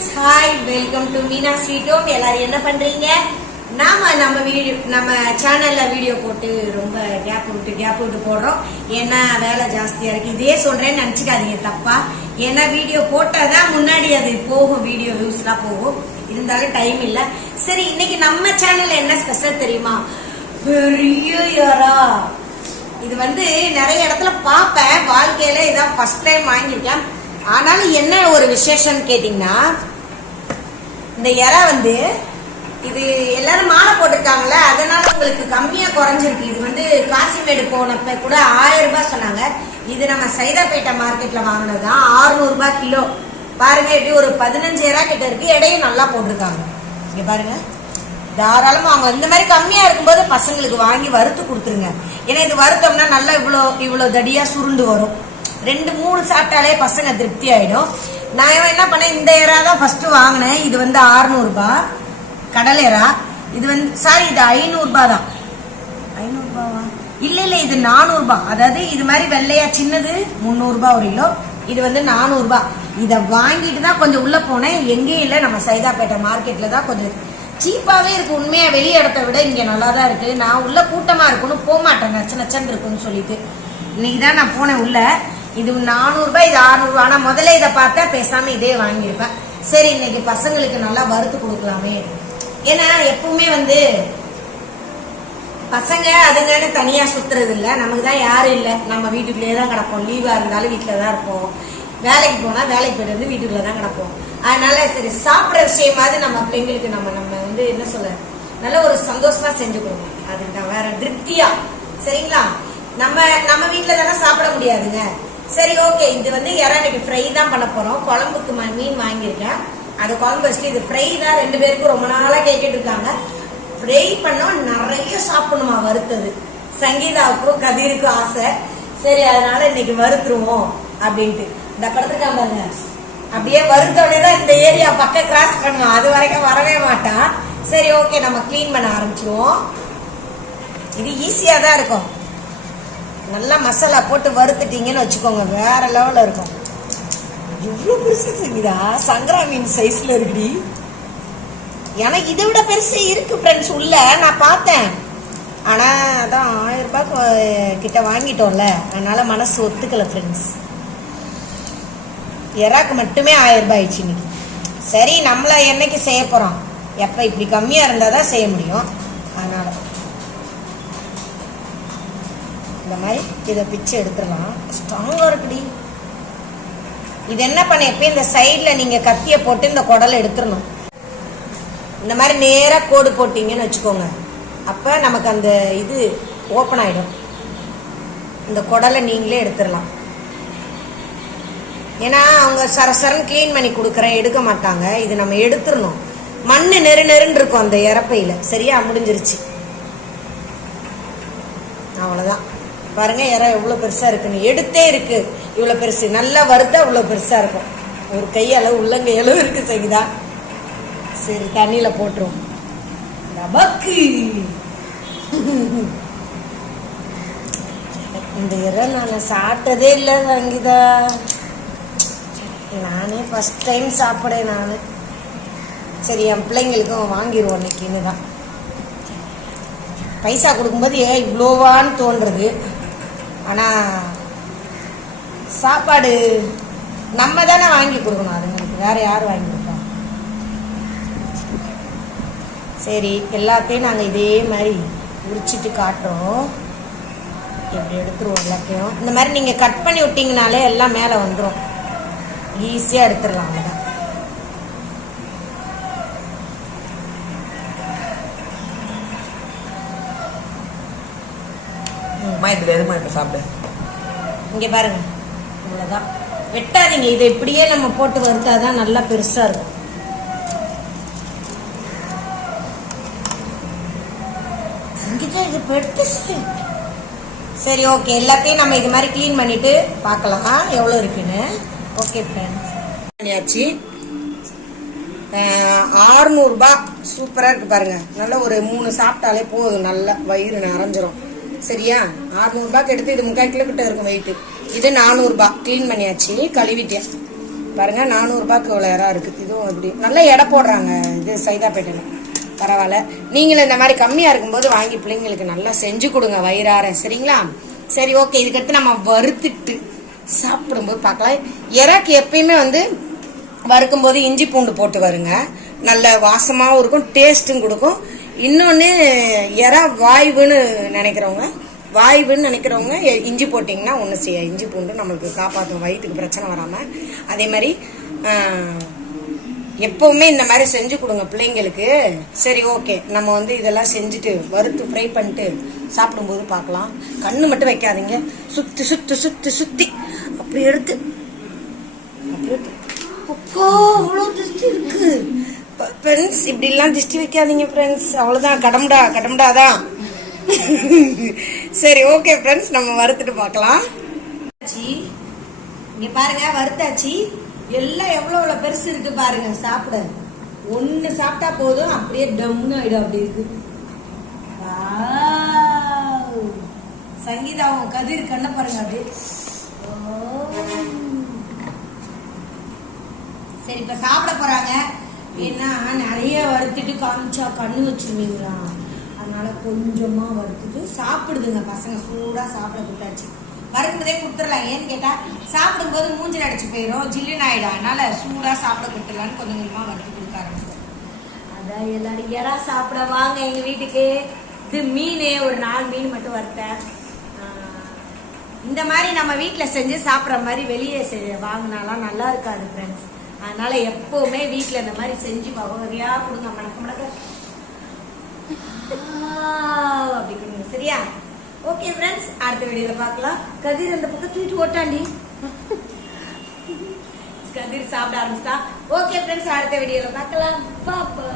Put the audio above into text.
friends, hi, welcome to Meena Sweet Home. எல்லாரும் என்ன பண்றீங்க? நம்ம சேனல்ல வீடியோ போட்டு ரொம்ப கேப் விட்டு போடுறோம். ஏன்னா வேலை ஜாஸ்தியா இருக்கு. இதே சொல்றேன்னு நினைச்சுக்காதீங்க தப்பா. ஏன்னா வீடியோ போட்டாதான் முன்னாடி அது போகும், வீடியோ வியூஸ்லாம் போகும். இருந்தாலும் டைம் இல்ல. சரி, இன்னைக்கு நம்ம சேனல்ல என்ன ஸ்பெஷல் தெரியுமா? பெரிய யாரா இது நிறைய இடத்துல பாப்பேன். வாழ்க்கையில இதான் ஃபர்ஸ்ட் டைம் வாங்கியிருக்கேன். ஆனாலும் என்ன ஒரு விசேஷம் கேட்டீங்கன்னா, இந்த இறை இது எல்லாரும் மாலை போட்டிருக்காங்கல்ல, அதனால உங்களுக்கு கம்மியா குறைஞ்சிருக்கு. இது காசிமேடு போனப்ப கூட 1000 ரூபாய் சொன்னாங்க. இது நம்ம சைதாப்பேட்டை மார்க்கெட்ல வாங்கினதுதான் 600 ரூபாய் கிலோ. பாருங்க, எப்படி ஒரு 15 இறா கிட்ட இருக்கு. எடையும் நல்லா போட்டிருக்காங்க. இங்க பாருங்க, தாராளமா அவங்க இந்த மாதிரி கம்மியா இருக்கும்போது பசங்களுக்கு வாங்கி வறுத்து கொடுத்துருங்க. ஏன்னா இது வறுத்தோம்னா நல்லா இவ்வளவு தடியா சுருண்டு வரும். 2-3 சாப்பிட்டாலே பசங்க திருப்தி ஆயிடும். நான் என்ன பண்ணேன், இந்த இறா தான் ஃபர்ஸ்ட் வாங்கினேன். இது 600 ரூபாய் கடல் இறா. இது சாரி, இது 500 ரூபாய் தான். 500 ரூபாவா? இல்ல, இது 400 ரூபாய். அதாவது இது மாதிரி வெள்ளையா சின்னது 300 ரூபாய் ஒரு கிலோ. இது 400 ரூபாய். இதை வாங்கிட்டு தான் கொஞ்சம் உள்ள போனேன். எங்கேயும் இல்லை, நம்ம சைதாப்பேட்டை மார்க்கெட்ல தான் கொஞ்சம் சீப்பாவே இருக்கு. உண்மையா வெளி இடத்த விட இங்க நல்லா தான் இருக்கு. நான் உள்ள கூட்டமா இருக்குன்னு போக மாட்டேன், நச்சன்னு இருக்குன்னு சொல்லிட்டு. இன்னைக்குதான் நான் போனேன் உள்ள. இது 400 ரூபாய், இது 600 ரூபாய். ஆனா முதல்ல இதை பார்த்தா பேசாம இதே வாங்கியிருப்பேன். சரி, இன்னைக்கு பசங்களுக்கு நல்லா வறுத்து கொடுக்கலாமே. ஏன்னா எப்பவுமே பசங்க அதுங்கன்னு தனியா சுத்துறது இல்ல. நமக்கு தான் யாரும் இல்லை, நம்ம வீட்டுக்குள்ளேயே தான் கிடப்போம். லீவா இருந்தாலும் வீட்டுல தான் இருப்போம். வேலைக்கு போனா வேலைக்கு போயிட்டு வீட்டுக்குள்ள தான் கிடப்போம். அதனால சரி, சாப்பிட்ற விஷயமாவது நம்ம பிள்ளைங்களுக்கு நம்ம என்ன சொல்ல, நல்ல ஒரு சந்தோஷமா செஞ்சு கொடுக்கணும். அதுதான் வேற திருப்தியா. சரிங்களா? நம்ம வீட்டுல தானே சாப்பிட முடியாதுங்க. சரி, ஓகே. இது இறாக்கு ஃப்ரை தான் பண்ண போறோம். குழம்புக்கு மீன் வாங்கியிருக்கேன். அது குழம்பு வச்சுட்டு இது ஃப்ரை தான். 2 பேருக்கும் ரொம்ப நாளா கேட்டுட்டு இருக்காங்க. ஃப்ரை பண்ணோம், நிறைய சாப்பிடணுமா வறுத்தது. சங்கீதாவுக்கும் கதிருக்கும் ஆசை. சரி, அதனால இன்னைக்கு வறுத்துருவோம் அப்படின்ட்டு. இந்த படத்துக்கு பாருங்க, அப்படியே வறுத்தோடனே தான் இந்த ஏரியா பக்கம் கிராஸ் பண்ணுவான். அது வரைக்கும் வரவே மாட்டான். சரி, ஓகே, நம்ம கிளீன் பண்ண ஆரம்பிச்சிருவோம். இது ஈஸியா தான் இருக்கும். நல்லா மசாலா போட்டு வறுத்துட்டீங்கன்னு வச்சுக்கோங்க, வேற லெவல்ல இருக்கும். இவ்வளவு பெருசு செஞ்சுதா? சங்கரா மீன் சைஸ்ல இருக்குடி. எனக்கு இதை விட பெருசு இருக்கு ஃப்ரெண்ட்ஸ் உள்ள, நான் பார்த்தேன். ஆனா அதான் 1000 ரூபாய் கிட்ட வாங்கிட்டோம்ல, அதனால மனசு ஒத்துக்கல ஃப்ரெண்ட்ஸ். இறாக்கு மட்டுமே 1000 ரூபாய் ஆயிடுச்சு இன்னைக்கு. சரி, நம்மள என்னைக்கு செய்ய போறோம்? எப்ப இப்படி கம்மியா இருந்தாதான் செய்ய முடியும். அதனால இந்த மாதிரி இதை பிச்சு எடுத்துடலாம். ஸ்ட்ராங்கா இருக்குடி. இது என்ன பண்ண, எப்பயும் இந்த சைட்ல நீங்க கத்திய போட்டு இந்த குடலை எடுத்துடணும். இந்த மாதிரி நேரா கோடு போட்டீங்கன்னு வச்சுக்கோங்க, அப்ப நமக்கு அந்த இது ஓப்பன் ஆயிடும். இந்த குடலை நீங்களே எடுத்துடலாம். ஏன்னா அவங்க சரசரன்னு கிளீன் பண்ணி கொடுக்குறேன், எடுக்க மாட்டாங்க. இது நம்ம எடுத்துடணும். மண்ணு நெருன்னு இருக்கும் அந்த இறப்பையில. சரியா? முடிஞ்சிருச்சு. அவ்வளவுதான். பாருங்க, இறை எவ்வளவு பெருசா இருக்குன்னு. எடுத்தே இருக்கு இவ்வளவு பெருசு. நல்லா வறுத்தா இவ்வளவு பெருசா இருக்கும். ஒரு கையளவு உள்ளங்கை அளவு இருக்கு. சரிதா? சரி, தண்ணியில போட்டுரும். நமக்கு இந்த இறை நான் சாப்பிட்டதே இல்லை சங்கீதா. நானே ஃபர்ஸ்ட் டைம் சாப்பிடேன் நானு. சரி, என் பிள்ளைங்களுக்கும் வாங்கிடுவோம் இன்னைக்குன்னு தான். பைசா கொடுக்கும்போது ஏன் இவ்வளோவான்னு தோன்றுறது. ஆனால் சாப்பாடு நம்ம தானே வாங்கி கொடுக்கணும் அதுங்களுக்கு, வேற யாரும் வாங்கி கொடுப்போம். சரி, எல்லாத்தையும் நாங்கள் இதே மாதிரி உரிச்சிட்டு காட்டுறோம். இப்படி எடுத்துருவோம் எல்லாத்தையும். இந்த மாதிரி நீங்கள் கட் பண்ணி விட்டீங்கனாலே எல்லாம் மேலே வந்துடும். ஈஸியாக எடுத்துடலாம். அவ்வளோதான். இங்க பாருங்க, இவ்வளவுதான். வெட்டாதீங்க. இதை இப்படியே நம்ம போட்டு வறுத்தாதான் நல்லா பெருசா இருக்கும். இது பெருசு. சரி, ஓகே. எல்லாத்தையும் நம்ம இது மாதிரி கிளீன் பண்ணிட்டு பார்க்கலாம் எவ்வளவு இருக்குன்னு. ஓகே ஃப்ரெண்ட்ஸ், பண்ணியாச்சு. 600 ரூபாய். சூப்பரா இருக்கு பாருங்க. நல்லா ஒரு 3 சாப்பிட்டாலே போதும், நல்லா வயிறு நிறைஞ்சிரும். சரியா? 600 ரூபாய்க்கு எடுத்து இது 3/4 கிலோ கிட்ட இருக்கும் வெயிட். இது 400 ரூபாய். கிளீன் பண்ணியாச்சு, கழுவிட்டேன். பாருங்க 400 ரூபாய்க்கு இவ்வளோ இறா இருக்குது. இதுவும் அப்படி நல்லா எடை போடுறாங்க இது சைதாப்பேட்டையில். பரவாயில்ல, நீங்களும் இந்த மாதிரி கம்மியாக இருக்கும்போது வாங்கி பிள்ளைங்களுக்கு நல்லா செஞ்சு கொடுங்க வயிறார. சரிங்களா? சரி, ஓகே. இதுக்கடுத்து நம்ம வறுத்துட்டு சாப்பிடும்போது பார்க்கலாம். இறாக்கு எப்பயுமே வந்து வறுக்கும்போது இஞ்சி பூண்டு போட்டு வருங்க, நல்ல வாசமாகவும் இருக்கும், டேஸ்ட்டும் கொடுக்கும். இன்னொன்று இறா வாய்வுன்னு நினைக்கிறவங்க இஞ்சி போட்டிங்கன்னா ஒன்றும் செய்ய, இஞ்சி பூண்டு நம்மளுக்கு காப்பாற்றும், வயிற்றுக்கு பிரச்சனை வராமல். அதே மாதிரி எப்பவுமே இந்த மாதிரி செஞ்சு கொடுங்க பிள்ளைங்களுக்கு. சரி, ஓகே. நம்ம வந்து இதெல்லாம் செஞ்சுட்டு வறுத்து ஃப்ரை பண்ணிட்டு சாப்பிடும்போது பார்க்கலாம். கண்ணு மட்டும் வைக்காதீங்க, சுத்தி சுத்தி சுத்தி சுத்தி அப்படி எடுத்து அப்போ அவ்வளோ திருஷ்டி இருக்கு ஃப்ரெண்ட்ஸ். இப்படிலாம் திருஷ்டி வைக்காதீங்க ஃப்ரெண்ட்ஸ், அவ்வளோதான். கடமுடாதான். சரி, ஓகே ஃப்ரெண்ட்ஸ், நம்ம வறுத்துட்டு பார்க்கலாம். இங்க பாருங்க, வறுத்தாச்சு. எல்லாம் எவ்வளவு பெருசு இருக்கு பாருங்க. சாப்பிட ஒண்ணு சாப்பிட்டா போதும், அப்படியே டம்னு ஆயிடும். அப்படி இருக்கு. சங்கீதாவும் கதிர் கண்ண பாருங்க அப்படியே. சரி, இப்ப சாப்பிட போறாங்க. ஏன்னா நிறைய வறுத்துட்டு காமிச்சா கண்ணு வச்சிருவீங்களா, அதனால கொஞ்சமா வறுத்துட்டு சாப்பிடுதுங்க பசங்க. சூடா சாப்பிட கொடுத்தாச்சு. வறுக்கும்போதே கொடுத்துடலாம். ஏன்னு கேட்டா சாப்பிடும்போது மூஞ்சில் அடிச்சு போயிடும், ஜில்லுன்னு ஆயிடும். அதனால சூடா சாப்பிட கொடுத்துடலான்னு கொஞ்சம் கொஞ்சமா வறுத்து கொடுக்க ஆரம்பிச்சோம். அதான் எல்லாரும் இறா சாப்பிட வாங்க எங்க வீட்டுக்கு. இது மீன் ஒரு 4 மீன் மட்டும் வறுத்தேன். இந்த மாதிரி நம்ம வீட்டில் செஞ்சு சாப்பிட்ற மாதிரி வெளியே வாங்கினாலாம் நல்லா இருக்காது ஃப்ரெண்ட்ஸ். அதனால எப்பவுமே வீட்டில் இந்த மாதிரி செஞ்சு வகையா கொடுங்க. மணக்க அப்படி கொடுங்க. சரியா? ஓகே ஃப்ரெண்ட்ஸ், அடுத்த வீடியோல பார்க்கலாம். கதிர் அந்த பக்கம் தூக்கிட்டு ஓட்டாண்டி. கதிர் சாப்பிட ஆரம்பிச்சிட்டா. ஓகே ஃப்ரெண்ட்ஸ், அடுத்த வீடியோல பார்க்கலாம். பாப்பா.